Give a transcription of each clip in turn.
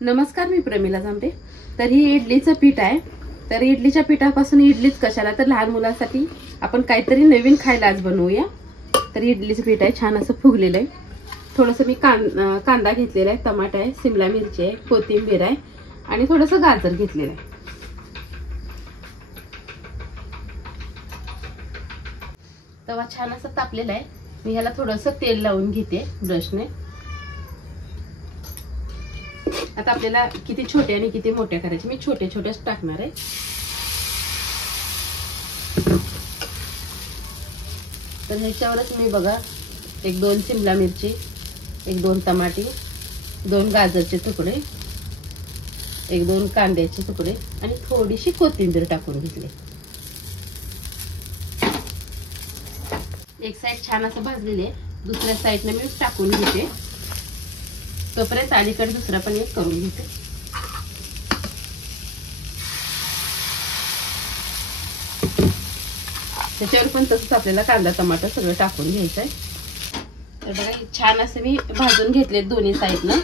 नमस्कार, मी प्रमिला जांभे। तर ही इडलीचं पीठ आहे। तर इडलीच्या पिठापासून इडलीच कशाला, तर लहान मुलांसाठी आपण काहीतरी नवीन खायला आज बनवूया। तर इडलीचं पीठ आहे, छान असं फुगलेलं आहे। थोडंसं मी कांदा घेतलेला आहे, टमाटर आहे, शिमला मिरची आहे, कोथिंबीर आहे आणि थोडंसं गाजर घेतलेलं आहे। तवा छान असं तापलेला आहे। मी ह्याला थोडंसं तेल लावून घेते ब्रशने। आता आपल्याला किती छोटे आणि किती मोठे करायचे, मी छोटे छोटेच टाकणार आहे। तर ह्याच्यावरच मी बघा 1-2 शिमला मिरची, 1-2 टमाटे, 2 गाजरचे तुकडे, 1-2 कांद्याचे तुकडे आणि थोडीशी कोथिंबीर टाकून घेतली। एक साइड छान असं भाजलेली आहे, दुसऱ्या साइडने मी टाकून घेते। तोपर्यंत अलीकडे दुसरा पण एक करून घेते। त्याच्यावर पण तसंच आपल्याला कांदा टमाटर सगळं टाकून घ्यायचं आहे। तर बघा छान असं मी भाजून घेतले दोन्ही साइडनं।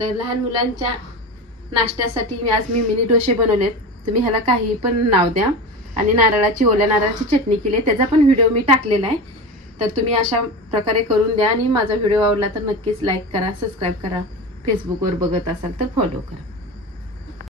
तर लहान मुलांच्या नाश्त्यासाठी मी आज मिनी डोसे बनवलेत। तुम्ही ह्याला काही पण नाव द्या। आणि ओल्या नारळाची चटणी केली, त्याचा पण व्हिडिओ मी टाकलेला आहे। तर तुम्ही अशा प्रकारे करून द्या आणि माझा व्हिडिओ आवडला तर नक्कीच लाईक करा, सबस्क्राईब करा। फेसबुकवर बघत असाल तर फॉलो करा।